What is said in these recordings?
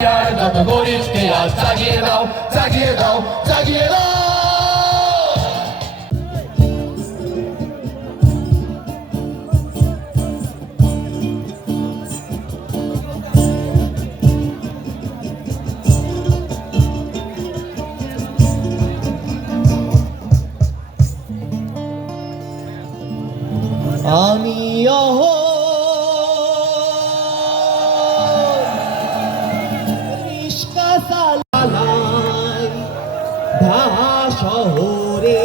আর যত গরিবকে আজ জাগিয়ে দাও জাগিয়ে দাও জাগিয়ে দাও আমি অহ শহরে।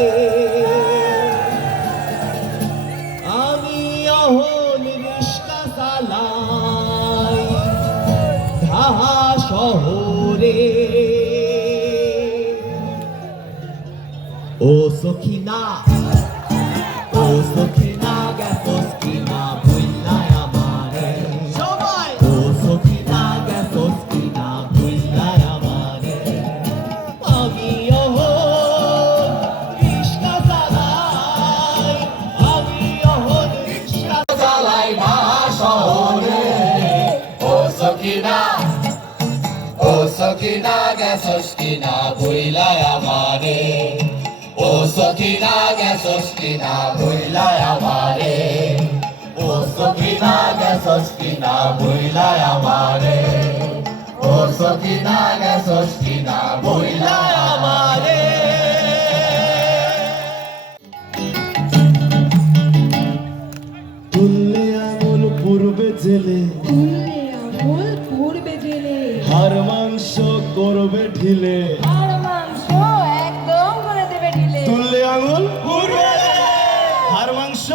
আমি অহন রিস্কা চালাই ধাহা শহরে। ও সখিনা শহরে ও সকিনা ও সকিনা, গেছস কিনা বইলাই আমারে। ও সকিনা, গেছস কিনা বইলাই আমারে। ও সকিনা, গেছস কিনা বইলাই আমারে। ও সকিনা, গেছস কিনা বইলাই করবে ঢিলে। তুললে আঙুল হার মাংস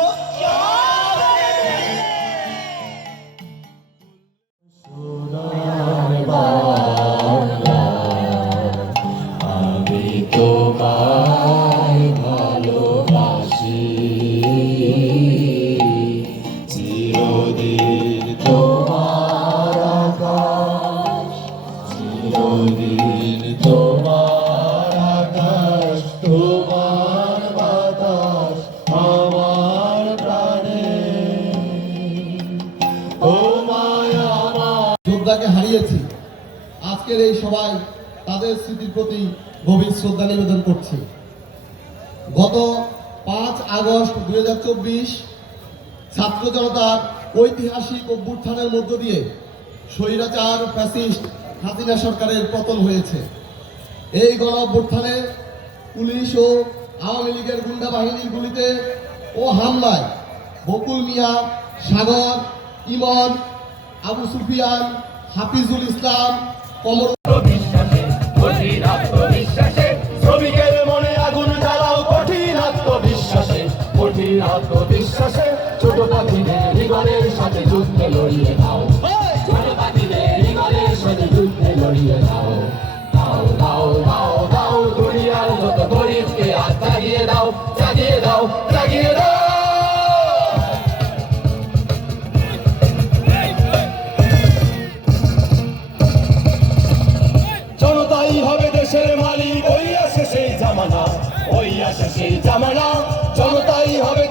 আমি তোমায় ভালোবাসি। তাদের স্মৃতির প্রতি গভীর শ্রদ্ধা নিবেদন করছি। গত পাঁচ আগস্ট দুই হাজার চব্বিশ ছাত্র জনতার ঐতিহাসিক অভ্যুত্থানের মধ্য দিয়ে স্বৈরাচার, ফ্যাসিস্ট হাসিনা সরকারের পতন হয়েছে। এই গণ অভ্যুত্থানে পুলিশ ও আওয়ামী লীগের গুন্ডা বাহিনীর গুলিতে ও হামলায় বকুল মিয়া, সাগর, ইমন, আবু সুফিয়ান, হাফিজুল ইসলাম, কমর মনে আগুন জ্বালাও কঠিন আত্মবিশ্বাসে, কঠিন ছোট পাখিদের সাথে যুদ্ধে লড়িয়ে গরিবকে আজ জাগিয়ে দাও জাগিয়ে দাও জাগিয়ে দাও। জনতাই হবে দেশের মালিক, ওই আসে সেই জামানা, ওই আসে সেই জামানা। জনতাই হবে